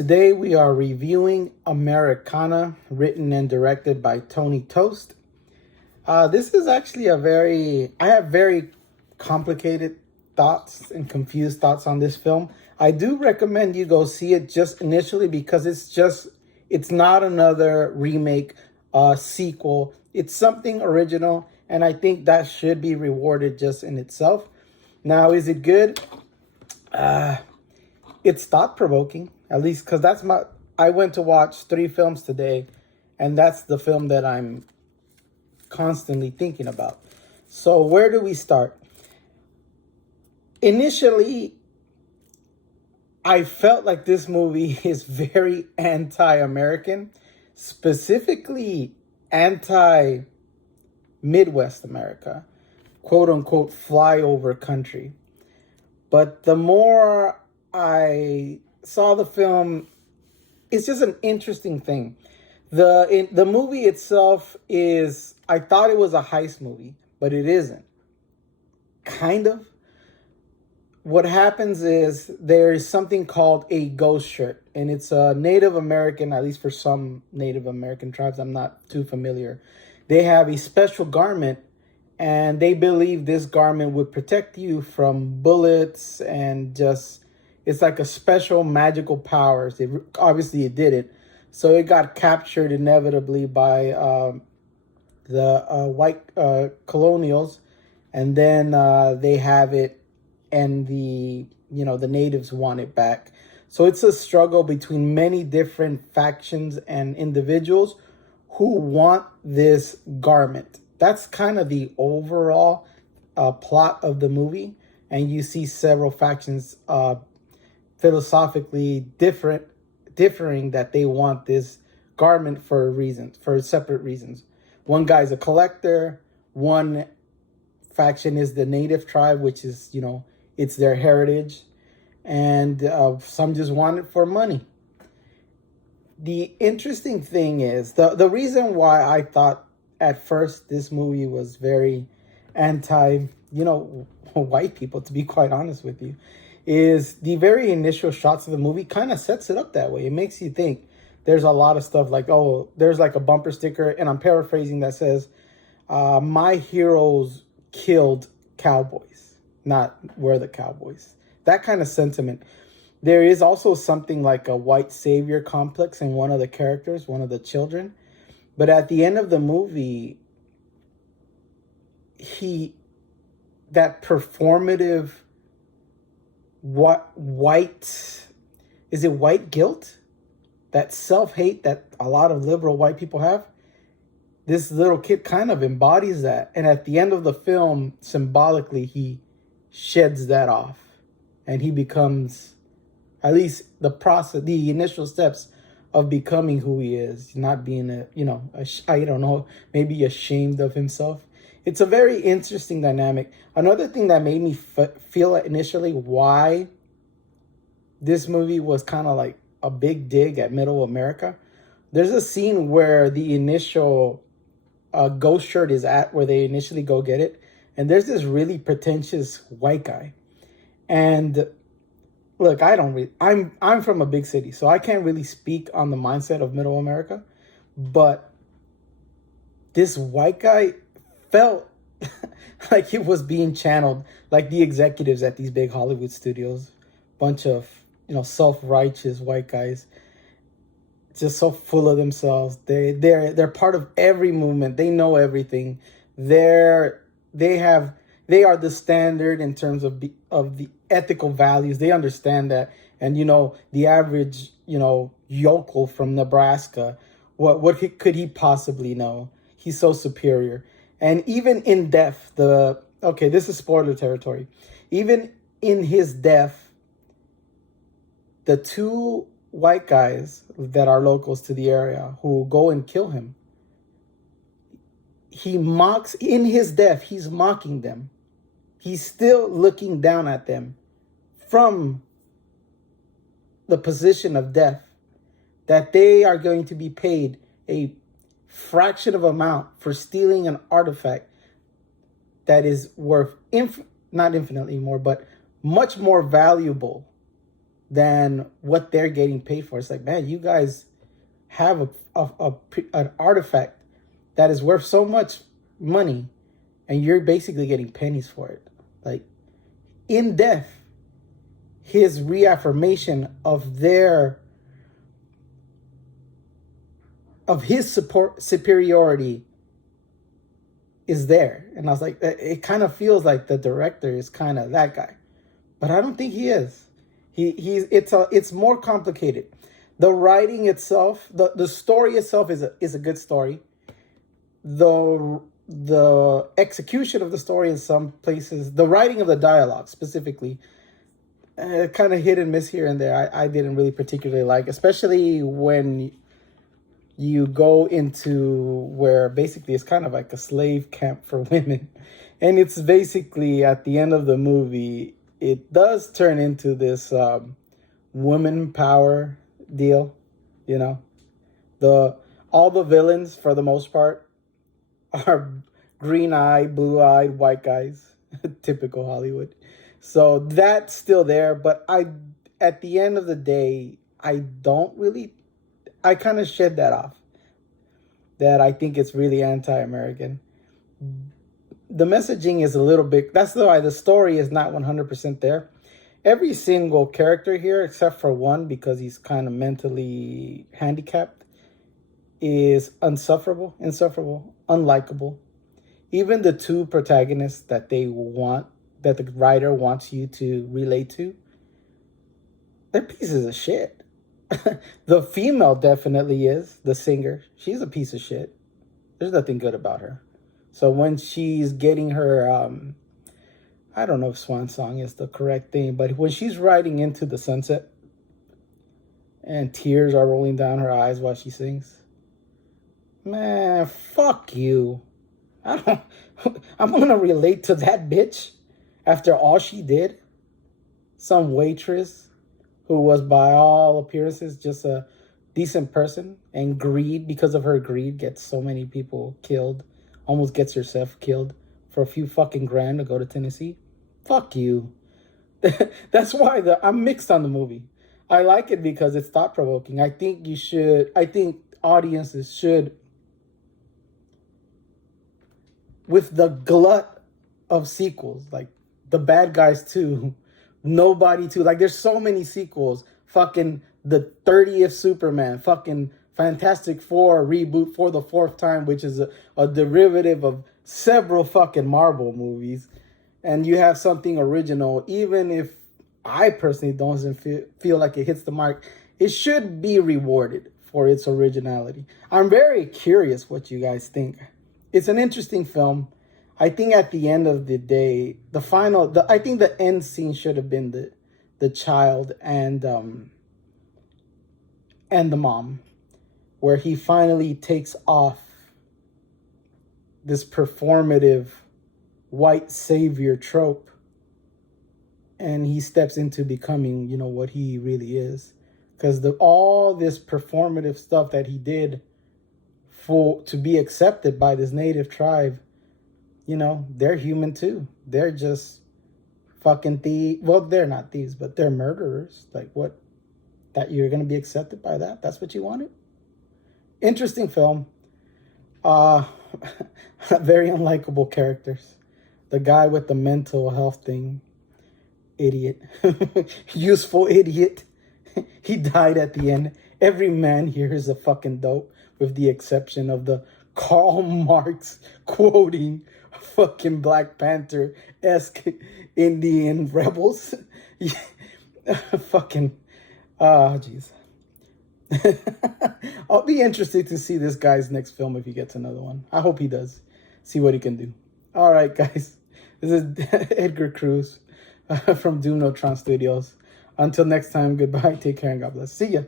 Today we are reviewing Americana, written and directed by Tony Toast. This is actually I have very complicated thoughts and confused thoughts on this film. I do recommend you go see it just initially because it's not another remake, sequel. It's something original, and I think that should be rewarded just in itself. Now, is it good? It's thought-provoking, at least because I went to watch 3 films today, and that's the film that I'm constantly thinking about. So where do we start? Initially, I felt like this movie is very anti-American, specifically anti-Midwest America, quote-unquote flyover country. But the more I saw the film, it's just an interesting thing. The movie itself I thought it was a heist movie, but it isn't. Kind of. What happens is there is something called a ghost shirt, and it's a Native American, at least for some Native American tribes, I'm not too familiar. They have a special garment, and they believe this garment would protect you from bullets and it's like a special magical powers. Obviously it didn't. So it got captured inevitably by the white colonials, and then they have it, and the natives want it back. So it's a struggle between many different factions and individuals who want this garment. That's kind of the overall plot of the movie, and you see several factions philosophically differing that they want this garment for separate reasons. One guy's a collector. One faction is the native tribe, which is, it's their heritage. And some just want it for money. The interesting thing is, the reason why I thought at first this movie was very anti, white people, to be quite honest with you, is the very initial shots of the movie kind of sets it up that way. It makes you think. There's a lot of stuff like, there's like a bumper sticker, and I'm paraphrasing, that says, my heroes killed cowboys, not we're the cowboys. That kind of sentiment. There is also something like a white savior complex in one of the characters, one of the children. But at the end of the movie, that performative white guilt, that self-hate that a lot of liberal white people have, this little kid kind of embodies that. And at the end of the film, symbolically, he sheds that off, and he becomes, at least the initial steps of becoming who he is, not being I don't know, maybe ashamed of himself. It's a very interesting dynamic. Another thing that made me feel initially why this movie was kind of like a big dig at Middle America. There's a scene where the initial ghost shirt is at, where they initially go get it. And there's this really pretentious white guy. And look, I'm from a big city, so I can't really speak on the mindset of Middle America. But this white guy felt like he was being channeled, like the executives at these big Hollywood studios. Bunch of, self-righteous white guys, just so full of themselves. They're part of every movement. They know everything. They are the standard in terms of the ethical values. They understand that. And the average yokel from Nebraska, what could he possibly know? He's so superior. And even in death, this is spoiler territory. Even in his death, the 2 white guys that are locals to the area who go and kill him, he mocks, in his death, he's mocking them. He's still looking down at them from the position of death, that they are going to be paid a fraction of amount for stealing an artifact that is worth not infinitely more, but much more valuable than what they're getting paid for. It's like, man, you guys have an artifact that is worth so much money, and you're basically getting pennies for it. Like, in death, his reaffirmation of his superiority is there. And I was like, it kind of feels like the director is kind of that guy, but I don't think he is. It's more complicated. The writing itself, the story itself is a good story. The execution of the story in some places, the writing of the dialogue specifically, kind of hit and miss here and there. I didn't really particularly like, especially when you go into where basically it's kind of like a slave camp for women. And it's basically at the end of the movie, it does turn into this woman power deal. You know, all the villains for the most part are green-eyed, blue-eyed white guys. Typical Hollywood. So that's still there, but at the end of the day, I kind of shed that off. That I think it's really anti-American. The messaging is a little bit, that's why the story is not 100% there. Every single character here, except for one, because he's kind of mentally handicapped, is insufferable, unlikable. Even the two protagonists that the writer wants you to relate to, they're pieces of shit. The female definitely is, the singer. She's a piece of shit. There's nothing good about her. So when she's getting her, I don't know if swan song is the correct thing, but when she's riding into the sunset and tears are rolling down her eyes while she sings, man, fuck you. I'm gonna relate to that bitch after all she did. Some waitress who was by all appearances just a decent person, and greed, because of her greed, gets so many people killed, almost gets herself killed for a few fucking grand to go to Tennessee. Fuck you. That's why I'm mixed on the movie. I like it because it's thought-provoking. I think audiences should, with the glut of sequels, like The Bad Guys 2, Nobody 2, like there's so many sequels, fucking the 30th Superman, fucking Fantastic Four reboot for the 4th time, which is a derivative of several fucking Marvel movies, and you have something original. Even if I personally don't feel like it hits the mark, it should be rewarded for its originality. I'm very curious what you guys think. It's an interesting film. I think at the end of the day, I think the end scene should have been the child and the mom, where he finally takes off this performative white savior trope and he steps into becoming, what he really is. Because all this performative stuff that he did to be accepted by this native tribe, they're human too. They're just fucking thieves. Well, they're not thieves, but they're murderers. Like, what? That you're going to be accepted by that? That's what you wanted? Interesting film. Very unlikable characters. The guy with the mental health thing, idiot. Useful idiot. He died at the end. Every man here is a fucking dope, with the exception of the Karl Marx quoting fucking Black Panther-esque Indian rebels. Fucking, jeez. I'll be interested to see this guy's next film if he gets another one. I hope he does. See what he can do. All right, guys. This is Edgar Cruz from Doom No Tron Studios. Until next time, goodbye. Take care and God bless. See ya.